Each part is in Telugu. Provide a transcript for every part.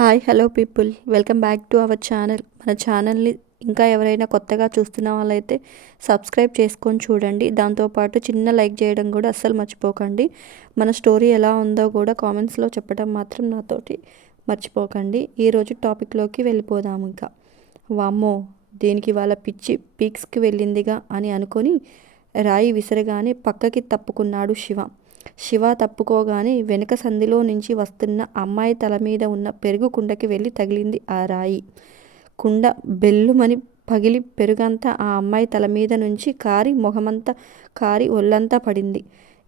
Hi hello people. Welcome back to our channel. మన ఛానల్ని ఇంకా ఎవరైనా కొత్తగా చూస్తున్న వాళ్ళైతే సబ్స్క్రైబ్ చేసుకొని చూడండి. దాంతోపాటు చిన్న లైక్ చేయడం కూడా అస్సలు మర్చిపోకండి. మన స్టోరీ ఎలా ఉందో కూడా కామెంట్స్లో చెప్పడం మాత్రం నాతోటి మర్చిపోకండి. ఈరోజు టాపిక్లోకి వెళ్ళిపోదాం ఇంకా. వామ్మో దీనికి వాళ్ళ పిచ్చి పీక్స్కి వెళ్ళిందిగా అని అనుకొని రాయి విసరగానే పక్కకి తప్పుకున్నాడు శివ. శివ తప్పుకోగానే వెనక సంధిలో నుంచి వస్తున్న అమ్మాయి తల మీద ఉన్న పెరుగు కుండకి వెళ్ళి తగిలింది ఆ రాయి. కుండ బెల్లుమని పగిలి పెరుగంతా ఆ అమ్మాయి తల మీద నుంచి కారి మొహమంతా కారి ఒళ్ళంతా పడింది.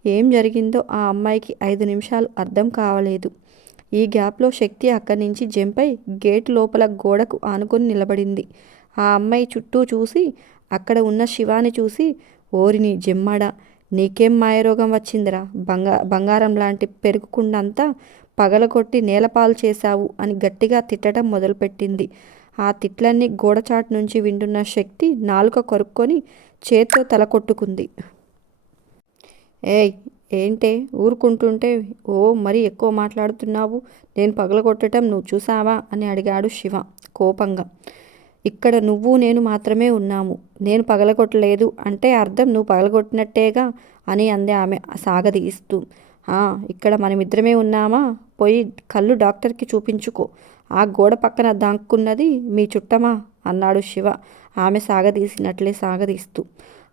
ఏం జరిగిందో ఆ అమ్మాయికి ఐదు నిమిషాలు అర్థం కావలేదు. ఈ గ్యాప్లో శక్తి అక్కడి నుంచి జంపై గేట్ లోపల గోడకు ఆనుకొని నిలబడింది. ఆ అమ్మాయి చుట్టూ చూసి అక్కడ ఉన్న శివాని చూసి ఓరిని జమ్మడా నీకేం మాయరోగం వచ్చిందిరా? బంగా బంగారం లాంటి పెరుగుకుండంతా పగలగొట్టి నేలపాలు చేశావు అని గట్టిగా తిట్టడం మొదలుపెట్టింది. ఆ తిట్లన్నీ గోడచాటు నుంచి వింటున్న శక్తి నాలుక కొరుక్కొని చేత్తో తల కొట్టుకుంది. ఏయ్ ఏంటే? ఊరుకుంటుంటే ఓ మరి ఎక్కువ మాట్లాడుతున్నావు? నేను పగలగొట్టడం నువ్వు చూసావా? అని అడిగాడు శివ కోపంగా. ఇక్కడ నువ్వు నేను మాత్రమే ఉన్నాము. నేను పగలగొట్టలేదు అంటే అర్థం నువ్వు పగలగొట్టినట్టేగా అని అందే ఆమె సాగదీస్తూ. ఇక్కడ మనమిద్దరమే ఉన్నామా? పోయి కళ్ళు డాక్టర్కి చూపించుకో. ఆ గోడ పక్కన దాక్కున్నది మీ చుట్టమా? అన్నాడు శివ. ఆమె సాగదీసినట్లే సాగదీస్తూ.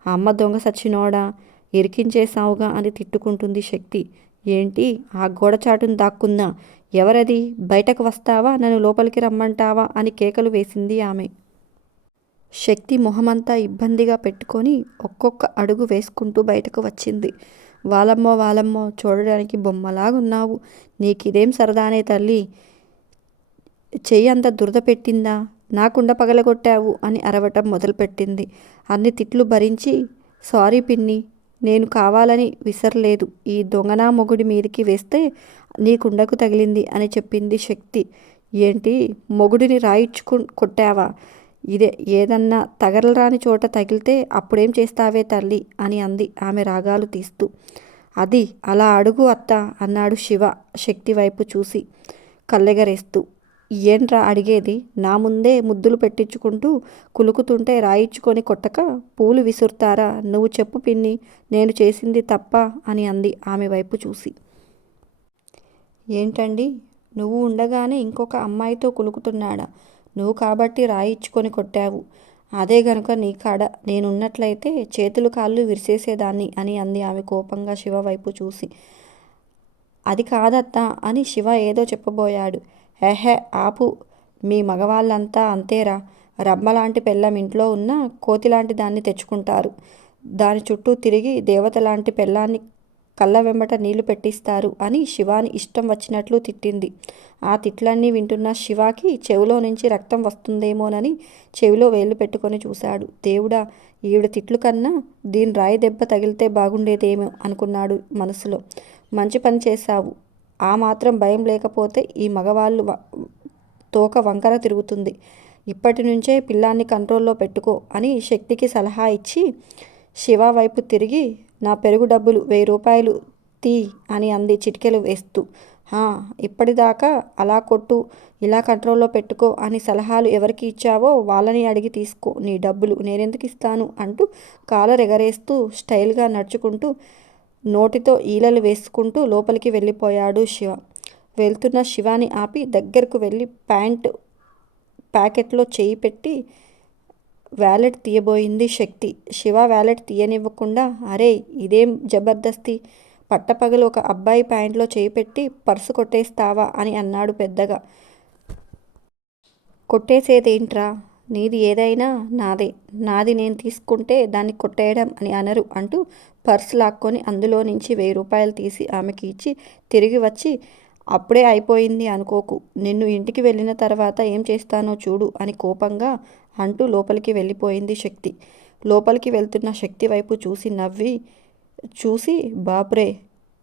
అమ్మ దొంగ సచ్చినోడా? ఇరికించేసావుగా అని తిట్టుకుంటుంది శక్తి. ఏంటి? ఆ గోడ చాటును దాక్కుందా ఎవరది? బయటకు వస్తావా? నన్ను లోపలికి రమ్మంటావా? అని కేకలు వేసింది ఆమె. శక్తి మొహమంతా ఇబ్బందిగా పెట్టుకొని ఒక్కొక్క అడుగు వేసుకుంటూ బయటకు వచ్చింది. వాలమ్మో వాలమ్మో చూడడానికి బొమ్మలాగున్నావు. నీకిదేం సరదానే తల్లి. చెయ్యి అంత దురద పెట్టిందా? నాకుండ పగలగొట్టావు అని అరవటం మొదలుపెట్టింది. అన్ని తిట్లు భరించి సారీ పిన్ని నేను కావాలని విసరలేదు. ఈ దొంగనా మొగుడి మీదికి వేస్తే నీ కుండకు తగిలింది అని చెప్పింది శక్తి. ఏంటి మొగుడిని రాయిచ్చుకు కొట్టావా? ఇదే ఏదన్నా తగలరాని చోట తగిలితే అప్పుడేం చేస్తావే తల్లి? అని అంది ఆమె రాగాలు తీస్తూ. అది అలా అడుగు అత్త అన్నాడు శివ శక్తి వైపు చూసి కల్లెగరేస్తూ ఏంట్రా అడిగేది? నా ముందే ముద్దులు పెట్టించుకుంటూ కులుకుతుంటే రాయించుకొని కొట్టక పూలు విసురుతారా? నువ్వు చెప్పు పిన్ని నేను చేసింది తప్ప అని అంది ఆమె వైపు చూసి. ఏంటండి? నువ్వు ఉండగానే ఇంకొక అమ్మాయితో కులుకుతున్నాడా? నువ్వు కాబట్టి రాయిచ్చుకొని కొట్టావు. అదే గనుక నీ కాడ నేనున్నట్లయితే చేతులు కాళ్ళు విరిసేసేదాన్ని అని అంది ఆమె కోపంగా శివ వైపు చూసి. అది కాదత్తా అని శివ ఏదో చెప్పబోయాడు. హెహె ఆపు. మీ మగవాళ్ళంతా అంతేరా. రమ్మలాంటి పెళ్ళం ఇంట్లో ఉన్న కోతిలాంటి దాన్ని తెచ్చుకుంటారు. దాని చుట్టూ తిరిగి దేవత లాంటి పెళ్ళాన్ని కళ్ళ వెంబట నీళ్ళు పెట్టిస్తారు అని శివాని ఇష్టం వచ్చినట్లు తిట్టింది. ఆ తిట్లన్నీ వింటున్న శివాకి చెవిలో నుంచి రక్తం వస్తుందేమోనని చెవిలో వేళ్ళు పెట్టుకొని చూశాడు. దేవుడా ఈవిడ తిట్లు కన్నా దీని రాయి దెబ్బ తగిలితే బాగుండేదేమో అనుకున్నాడు మనసులో. మంచి పని చేశావు. ఆ మాత్రం భయం లేకపోతే ఈ మగవాళ్ళు తోక వంకర తిరుగుతుంది. ఇప్పటి నుంచే పిల్లాన్ని కంట్రోల్లో పెట్టుకో అని శక్తికి సలహా ఇచ్చి శివ వైపు తిరిగి నా పెరుగు డబ్బులు వెయ్యి రూపాయలు తీ అని అంది చిటికెలు వేస్తూ. ఇప్పటిదాకా అలా కొట్టు ఇలా కంట్రోల్లో పెట్టుకో అని సలహాలు ఎవరికి ఇచ్చావో వాళ్ళని అడిగి తీసుకో. నీ డబ్బులు నేనెందుకు ఇస్తాను? అంటూ కాలర్ ఎగరేస్తూ స్టైల్గా నడుచుకుంటూ నోటితో ఈలలు వేసుకుంటూ లోపలికి వెళ్ళిపోయాడు శివ. వెళ్తున్న శివాని ఆపి దగ్గరకు వెళ్ళి ప్యాంట్ ప్యాకెట్లో చేయి పెట్టి వ్యాలెట్ తీయబోయింది శక్తి. శివ వ్యాలెట్ తీయనివ్వకుండా అరే ఇదేం జబర్దస్తి? పట్టపగలు ఒక అబ్బాయి ప్యాంట్లో చేయి పెట్టి పర్సు కొట్టేస్తావా అని అన్నాడు పెద్దగా. కొట్టేసేదేంట్రా? నీది ఏదైనా నాదే. నాది నేను తీసుకుంటే దాన్ని కొట్టేయడం అని అనరు అంటూ పర్సు లాక్కొని అందులో నుంచి వెయ్యి రూపాయలు తీసి ఆమెకి ఇచ్చి తిరిగి వచ్చి అప్పుడే అయిపోయింది అనుకోకు. నిన్ను ఇంటికి వెళ్ళిన తర్వాత ఏం చేస్తానో చూడు అని కోపంగా అంటూ లోపలికి వెళ్ళిపోయింది శక్తి. లోపలికి వెళ్తున్న శక్తి వైపు చూసి నవ్వి చూసి బాబ్రే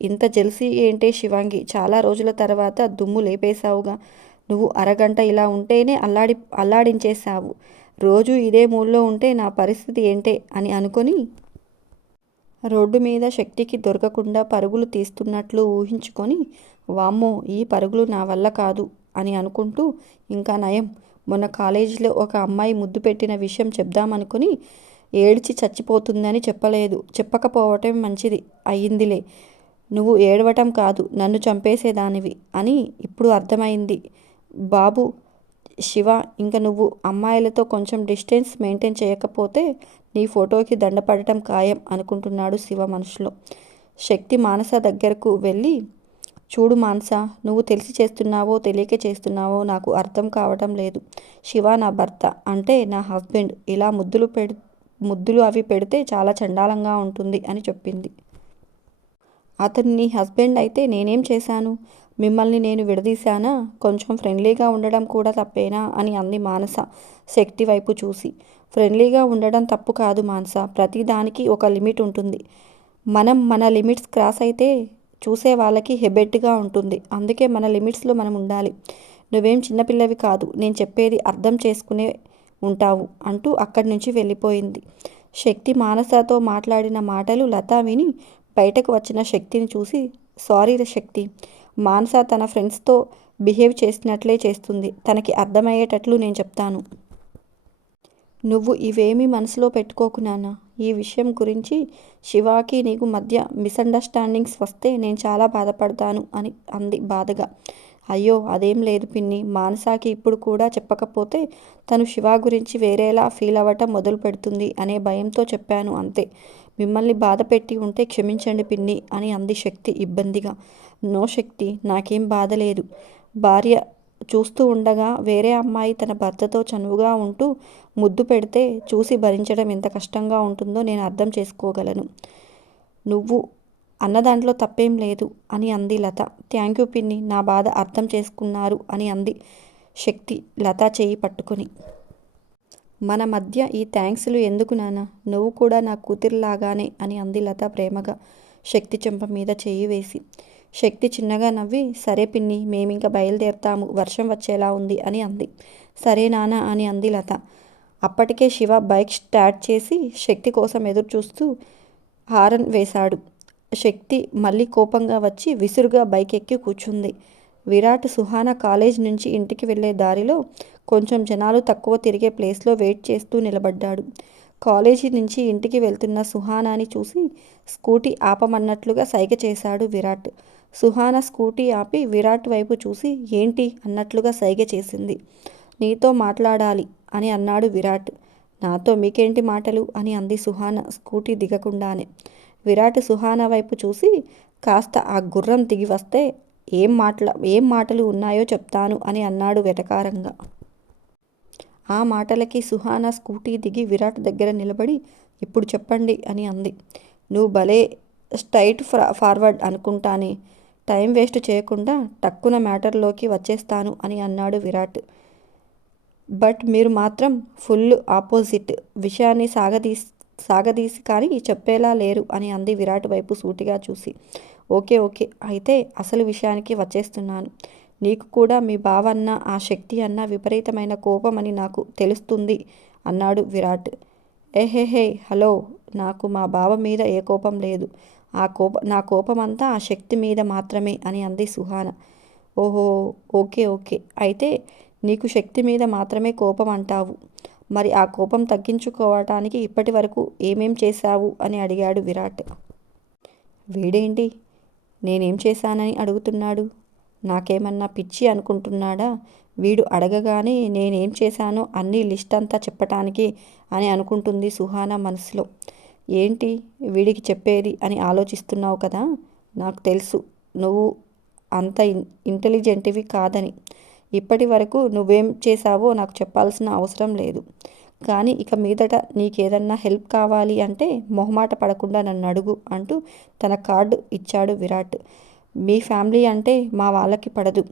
ఇంత జెల్సీ ఏంటే శివాంగి? చాలా రోజుల తర్వాత దుమ్ము లేపేశావుగా. నువ్వు అరగంట ఇలా ఉంటేనే అల్లాడి అల్లాడించేశావు. రోజు ఇదే మూల్లో ఉంటే నా పరిస్థితి ఏంటే? అని అనుకొని రోడ్డు మీద శక్తికి దొరకకుండా పరుగులు తీస్తున్నట్లు ఊహించుకొని వామ్మో ఈ పరుగులు నా వల్ల కాదు అని అనుకుంటూ ఇంకా నయం. మొన్న కాలేజీలో ఒక అమ్మాయి ముద్దు పెట్టిన విషయం చెప్దామనుకుని ఏడ్చి చచ్చిపోతుందని చెప్పలేదు. చెప్పకపోవటం మంచిది అయ్యిందిలే. నువ్వు ఏడవటం కాదు నన్ను చంపేసేదానివి అని ఇప్పుడు అర్థమైంది. బాబు శివ ఇంక నువ్వు అమ్మాయిలతో కొంచెం డిస్టెన్స్ మెయింటైన్ చేయకపోతే నీ ఫోటోకి దండపడటం ఖాయం అనుకుంటున్నాడు శివ మనసులో. శక్తి మానస దగ్గరకు వెళ్ళి చూడు మాన్స నువ్వు తెలిసి చేస్తున్నావో తెలియక చేస్తున్నావో నాకు అర్థం కావటం లేదు. శివ నా భర్త అంటే నా హస్బెండ్. ఇలా ముద్దులు పెడు ముద్దులు అవి పెడితే చాలా చండాలంగా ఉంటుంది అని చెప్పింది. అతను నీ హస్బెండ్ అయితే నేనేం చేశాను? మిమ్మల్ని నేను విడదీశానా? కొంచెం ఫ్రెండ్లీగా ఉండడం కూడా తప్పేనా? అని అంది మానస శక్తి వైపు చూసి. ఫ్రెండ్లీగా ఉండడం తప్పు కాదు మానస. ప్రతిదానికి ఒక లిమిట్ ఉంటుంది. మనం మన లిమిట్స్ క్రాస్ అయితే చూసే వాళ్ళకి హెబెట్గా ఉంటుంది. అందుకే మన లిమిట్స్లో మనం ఉండాలి. నువ్వేం చిన్నపిల్లవి కాదు. నేను చెప్పేది అర్థం చేసుకునే ఉంటావు అంటూ అక్కడి నుంచి వెళ్ళిపోయింది. శక్తి మానసతో మాట్లాడిన మాటలు లత విని బయటకు వచ్చిన శక్తిని చూసి సారీ శక్తి. మానస తన ఫ్రెండ్స్తో బిహేవ్ చేసినట్లే చేస్తుంది. తనకి అర్థమయ్యేటట్లు నేను చెప్తాను. నువ్వు ఇవేమీ మనసులో పెట్టుకోకు నాన్న. ఈ విషయం గురించి శివాకి నీకు మధ్య మిస్అండర్స్టాండింగ్స్ వస్తే నేను చాలా బాధపడతాను అని అంది బాధగా. అయ్యో అదేం లేదు పిన్ని. మానసాకి ఇప్పుడు కూడా చెప్పకపోతే తను శివ గురించి వేరేలా ఫీల్ అవ్వటం మొదలు పెడుతుంది అనే భయంతో చెప్పాను అంతే. మిమ్మల్ని బాధ పెట్టి ఉంటే క్షమించండి పిన్ని అని అంది శక్తి ఇబ్బందిగా. నో శక్తి నాకేం బాధ లేదు. భార్య చూస్తూ ఉండగా వేరే అమ్మాయి తన భర్తతో చనువుగా ఉంటూ ముద్దు పెడితే చూసి భరించడం ఎంత కష్టంగా ఉంటుందో నేను అర్థం చేసుకోగలను. నువ్వు అన్న దాంట్లో తప్పేం లేదు అని అంది లత. థ్యాంక్ యూ పిన్ని నా బాధ అర్థం చేసుకున్నారు అని అంది శక్తి లత చేయి పట్టుకొని. మన మధ్య ఈ థ్యాంక్స్లు ఎందుకు నాన్న? నువ్వు కూడా నా కూతురిలాగానే అని అంది లత ప్రేమగా శక్తి చెంప మీద చేయి వేసి. శక్తి చిన్నగా నవ్వి సరే పిన్ని మేమింక బయలుదేరుతాము వర్షం వచ్చేలా ఉంది అని అంది. సరే నాన్న అని అంది లత. అప్పటికే శివ బైక్ స్టార్ట్ చేసి శక్తి కోసం ఎదురు చూస్తూ హారన్ వేశాడు. శక్తి మళ్ళీ కోపంగా వచ్చి విసురుగా బైక్ ఎక్కి కూర్చుంది. విరాట్ సుహాన కాలేజ్ నుంచి ఇంటికి వెళ్ళే దారిలో కొంచెం జనాలు తక్కువ తిరిగే ప్లేస్లో వెయిట్ చేస్తూ నిలబడ్డాడు. కాలేజీ నుంచి ఇంటికి వెళ్తున్న సుహానాని చూసి స్కూటీ ఆపమన్నట్లుగా సైగ చేశాడు విరాట్. సుహాన స్కూటీ ఆపి విరాట్ వైపు చూసి ఏంటి? అన్నట్లుగా సైగ చేసింది. నీతో మాట్లాడాలి అని అన్నాడు విరాట్. నాతో మీకేంటి మాటలు? అని అంది సుహాన స్కూటీ దిగకుండానే. విరాట్ సుహాన వైపు చూసి కాస్త ఆ గుర్రం దిగి వస్తే ఏం మాటల ఏం మాటలు ఉన్నాయో చెప్తాను అని అన్నాడు వెటకారంగా. ఆ మాటలకి సుహాన స్కూటీ దిగి విరాట్ దగ్గర నిలబడి ఇప్పుడు చెప్పండి అని అంది. నువ్వు భలే స్ట్రైట్ ఫార్వర్డ్ అనుకుంటానే. టైం వేస్ట్ చేయకుండా టక్కున మ్యాటర్లోకి వచ్చేస్తాను అని అన్నాడు విరాట్. బట్ మీరు మాత్రం ఫుల్ ఆపోజిట్ విషయాన్ని సాగదీస్ సాగదీసి కానీ చెప్పేలా లేరు అని అంది విరాట్ వైపు సూటిగా చూసి. Okay okay. అయితే అసలు విషయానికి వచ్చేస్తున్నాను. నీకు కూడా మీ బావన్న ఆ శక్తి అన్న విపరీతమైన కోపం అని నాకు తెలుస్తుంది అన్నాడు విరాట్. ఏహేహే హలో. నాకు మా బావ మీద ఏ కోపం లేదు. ఆ కోప నా కోపం అంతా ఆ శక్తి మీద మాత్రమే అని అంది సుహాన. ఓహో ఓకే ఓకే. అయితే నీకు శక్తి మీద మాత్రమే కోపం అంటావు. మరి ఆ కోపం తగ్గించుకోవటానికి ఇప్పటి వరకు ఏమేం చేశావు? అని అడిగాడు విరాట్. వీడేంటి? నేనేం చేశానని అడుగుతున్నాడు? నాకేమన్నా పిచ్చి అనుకుంటున్నాడా? వీడు అడగగానే నేనేం చేశానో అన్ని లిస్ట్ అంతా చెప్పటానికి అని అనుకుంటుంది సుహానా మనసులో. ఏంటి వీడికి చెప్పేది అని ఆలోచిస్తున్నావు కదా? నాకు తెలుసు. నువ్వు అంత ఇంటెలిజెంట్వి కాదని. ఇప్పటి వరకు నువ్వేం చేశావో నాకు చెప్పాల్సిన అవసరం లేదు. కానీ ఇక మీదట నీకేదన్నా హెల్ప్ కావాలి అంటే మొహమాట పడకుండా నన్ను అడుగు అంటూ తన కార్డు ఇచ్చాడు విరాట్. మీ ఫ్యామిలీ అంటే మా వాళ్ళకి పడదు.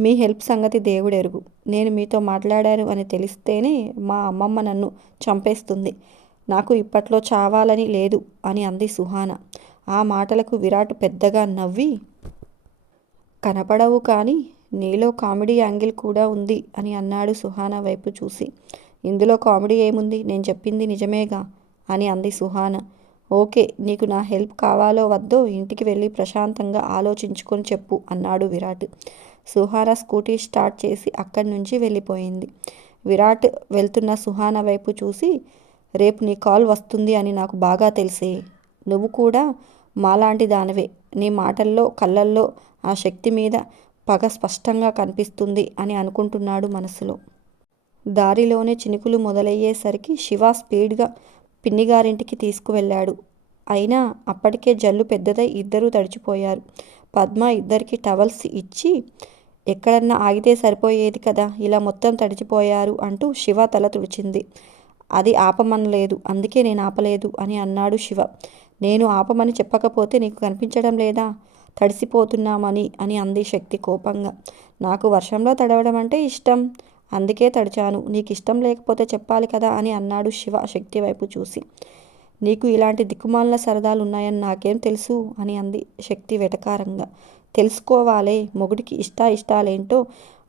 మీ హెల్ప్ సంగతి దేవుడెరుగు. నేను మీతో మాట్లాడాను అని తెలిస్తేనే మా అమ్మమ్మ నన్ను చంపేస్తుంది. నాకు ఇప్పట్లో చావాలని లేదు అని అంది సుహాన. ఆ మాటలకు విరాట్ పెద్దగా నవ్వి కనపడవు కానీ నీలో కామెడీ యాంగిల్ కూడా ఉంది అని అన్నాడు సుహానా వైపు చూసి. ఇందులో కామెడీ ఏముంది? నేను చెప్పింది నిజమేగా? అని అంది సుహానా. ఓకే నీకు నా హెల్ప్ కావాలో వద్దో ఇంటికి వెళ్ళి ప్రశాంతంగా ఆలోచించుకొని చెప్పు అన్నాడు విరాట్. సుహానా స్కూటీ స్టార్ట్ చేసి అక్కడి నుంచి వెళ్ళిపోయింది. విరాట్ వెళ్తున్న సుహానా వైపు చూసి రేపు నీ కాల్ వస్తుంది అని నాకు బాగా తెలిసే. నువ్వు కూడా మాలాంటి దానివే. నీ మాటల్లో కళ్ళల్లో ఆ శక్తి మీద పగ స్పష్టంగా కనిపిస్తుంది అని అనుకుంటున్నాడు మనసులో. దారిలోనే చినుకులు మొదలయ్యేసరికి శివ స్పీడ్గా పిన్నిగారింటికి తీసుకువెళ్ళాడు. అయినా అప్పటికే జల్లు పెద్దదై ఇద్దరూ తడిచిపోయారు. పద్మ ఇద్దరికి టవల్స్ ఇచ్చి ఎక్కడన్నా ఆగితే సరిపోయేది కదా ఇలా మొత్తం తడిచిపోయారు అంటూ శివ తల తుడిచింది. అది ఆపమనలేదు అందుకే నేను ఆపలేదు అని అన్నాడు శివ. నేను ఆపమని చెప్పకపోతే నీకు కనిపించడం లేదా? తడిసిపోతున్నామని అని అంది శక్తి కోపంగా. నాకు వర్షంలో తడవడం అంటే ఇష్టం. అందుకే తడిచాను. నీకు ఇష్టం లేకపోతే చెప్పాలి కదా అని అన్నాడు శివ శక్తి వైపు చూసి. నీకు ఇలాంటి దిక్కుమాలిన సరదాలు ఉన్నాయని నాకేం తెలుసు అని అంది శక్తి వెటకారంగా. తెలుసుకోవాలే. మొగుడికి ఇష్ట ఇష్టాలేంటో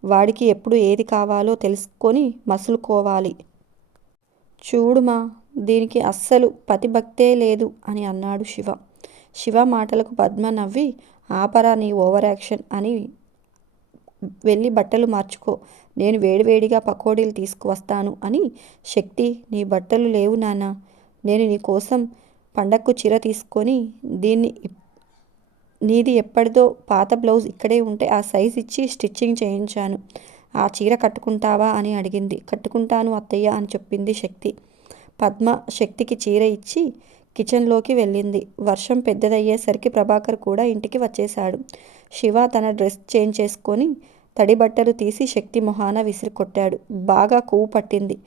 వాడికి ఎప్పుడు ఏది కావాలో తెలుసుకొని మసులుకోవాలి. చూడుమా దీనికి అస్సలు పతిభక్తే లేదు అని అన్నాడు శివ. శివ మాటలకు పద్మ నవ్వి ఆపరా నీ ఓవర్ యాక్షన్ అని వెళ్ళి బట్టలు మార్చుకో. నేను వేడివేడిగా పకోడీలు తీసుకువస్తాను అని శక్తి నీ బట్టలు లేవు నాన్న. నేను నీ కోసం పండక్కు చీర తీసుకొని దీన్ని నీది ఎప్పటిదో పాత బ్లౌజ్ ఇక్కడే ఉంటే ఆ సైజ్ ఇచ్చి స్టిచ్చింగ్ చేయించాను. ఆ చీర కట్టుకుంటావా? అని అడిగింది. కట్టుకుంటాను అత్తయ్య అని చెప్పింది శక్తి. పద్మ శక్తికి చీర ఇచ్చి కిచెన్లోకి వెళ్ళింది. వర్షం పెద్దదయ్యేసరికి ప్రభాకర్ కూడా ఇంటికి వచ్చేశాడు. శివ తన డ్రెస్ చేంజ్ చేసుకొని తడి బట్టలు తీసి శక్తి మొహాన విసిరికొట్టాడు. బాగా కొవ్వు పట్టింది.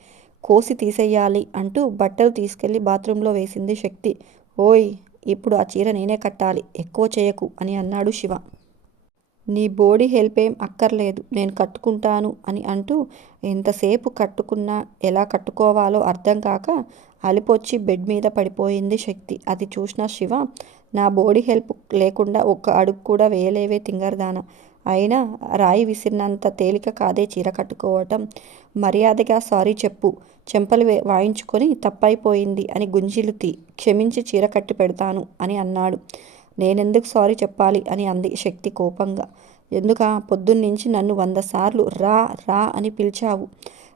కోసి తీసేయాలి అంటూ బట్టలు తీసుకెళ్ళి బాత్రూంలో వేసింది శక్తి. ఓయ్ ఇప్పుడు ఆ చీర నేనే కట్టాలి. ఎక్కువ చేయకు అని అన్నాడు శివ. నీ బోడీ హెల్ప్ ఏం అక్కర్లేదు నేను కట్టుకుంటాను అని అంటూ ఎంతసేపు కట్టుకున్నా ఎలా కట్టుకోవాలో అర్థం కాక అలిపొచ్చి బెడ్ మీద పడిపోయింది శక్తి. అది చూసిన శివ నా బోడీ హెల్ప్ లేకుండా ఒక్క అడుగు కూడా వేయలేవే తింగరదాన. అయినా రాయి విసిరినంత తేలిక కాదే చీర కట్టుకోవటం. మర్యాదగా సారీ చెప్పు చెంపలు వాయించుకొని తప్పైపోయింది అని గుంజిలుతి క్షమించి చీర కట్టి పెడతాను అని అన్నాడు. నేనెందుకు సారీ చెప్పాలి? అని అంది శక్తి కోపంగా. ఎందుక? పొద్దున్నుంచి నన్ను వంద సార్లు రా రా అని పిలిచావు.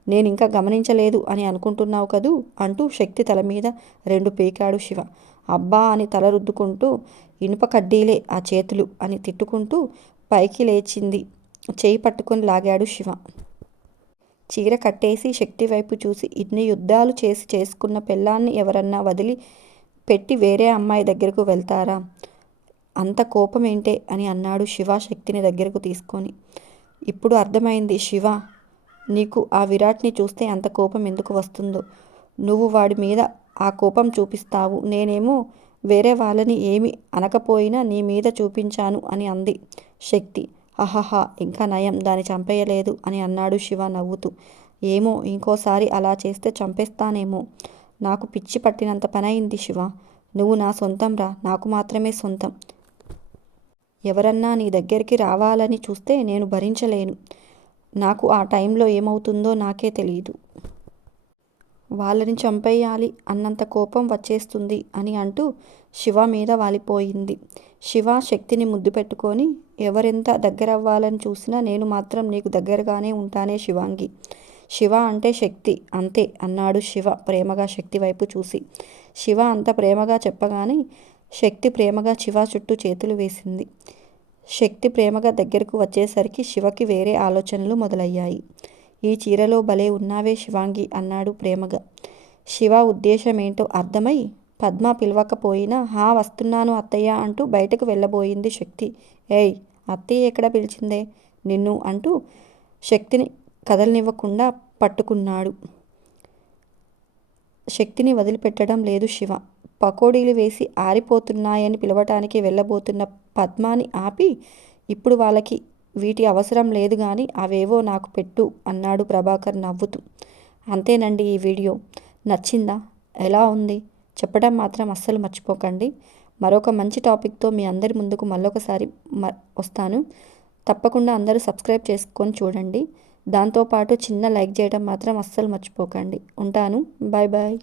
నేను ఇంకా గమనించలేదు అని అనుకుంటున్నావు కదూ? అంటూ శక్తి తల మీద రెండు పీకాడు శివ. అబ్బా అని తల రుద్దుకుంటూ ఇనుప కడ్డీలే ఆ చేతులు అని తిట్టుకుంటూ పైకి లేచింది. చేయి పట్టుకొని లాగాడు శివ. చీర కట్టేసి శక్తి వైపు చూసి ఇన్ని యుద్ధాలు చేసి చేసుకున్న పిల్లాన్ని ఎవరన్నా వదిలి పెట్టి వేరే అమ్మాయి దగ్గరకు వెళ్తారా? అంత కోపం ఏంటే అని అన్నాడు శివ శక్తిని దగ్గరకు తీసుకొని. ఇప్పుడు అర్థమైంది శివ నీకు ఆ విరాట్ని చూస్తే అంత కోపం ఎందుకు వస్తుందో? నువ్వు వాడి మీద ఆ కోపం చూపిస్తావు. నేనేమో వేరే వాళ్ళని ఏమి అనకపోయినా నీ మీద చూపించాను అని అంది శక్తి. అహహా ఇంకా నయం దాన్ని చంపేయలేదు అని అన్నాడు శివ నవ్వుతూ. ఏమో ఇంకోసారి అలా చేస్తే చంపేస్తానేమో. నాకు పిచ్చి పట్టినంత పనయింది శివ. నువ్వు నా సొంతంరా నాకు మాత్రమే సొంతం. ఎవరన్నా నీ దగ్గరికి రావాలని చూస్తే నేను భరించలేను. నాకు ఆ టైంలో ఏమవుతుందో నాకే తెలియదు వాళ్ళని చంపేయాలి అన్నంత కోపం వచ్చేస్తుంది అని అంటూ శివ మీద వాలిపోయింది. శివ శక్తిని ముద్దు పెట్టుకొని ఎవరెంత దగ్గరవ్వాలని చూసినా నేను మాత్రం నీకు దగ్గరగానే ఉంటానే శివాంగి. శివ అంటే శక్తి అంతే అన్నాడు శివ ప్రేమగా శక్తి వైపు చూసి. శివ అంత ప్రేమగా చెప్పగానే శక్తి ప్రేమగా శివ చుట్టూ చేతులు వేసింది. శక్తి ప్రేమగా దగ్గరకు వచ్చేసరికి శివకి వేరే ఆలోచనలు మొదలయ్యాయి. ఈ చీరలో భలే ఉన్నావే శివాంగి అన్నాడు ప్రేమగా. శివ ఉద్దేశమేంటో అర్థమై పద్మ పిలవకపోయినా హా వస్తున్నాను అత్తయ్య అంటూ బయటకు వెళ్ళబోయింది శక్తి. ఏయ్ అత్తయ్య ఎక్కడ పిలిచిందే? నిన్ను అంటూ శక్తిని కదలనివ్వకుండా పట్టుకున్నాడు. శక్తిని వదిలిపెట్టడం లేదు శివ. పకోడీలు వేసి ఆరిపోతున్నాయని పిలవటానికి వెళ్ళబోతున్న పద్మాని ఆపి ఇప్పుడు వాళ్ళకి వీటి అవసరం లేదు కానీ అవేవో నాకు పెట్టు అన్నాడు ప్రభాకర్ నవ్వుతూ. అంతేనండి ఈ వీడియో. నచ్చిందా? ఎలా ఉంది? చెప్పడం మాత్రం అస్సలు మర్చిపోకండి. మరొక మంచి టాపిక్తో మీ అందరి ముందుకు మళ్ళొకసారి వస్తాను. తప్పకుండా అందరూ సబ్స్క్రైబ్ చేసుకొని చూడండి. దాంతోపాటు చిన్న లైక్ చేయడం మాత్రం అస్సలు మర్చిపోకండి. ఉంటాను. Bye bye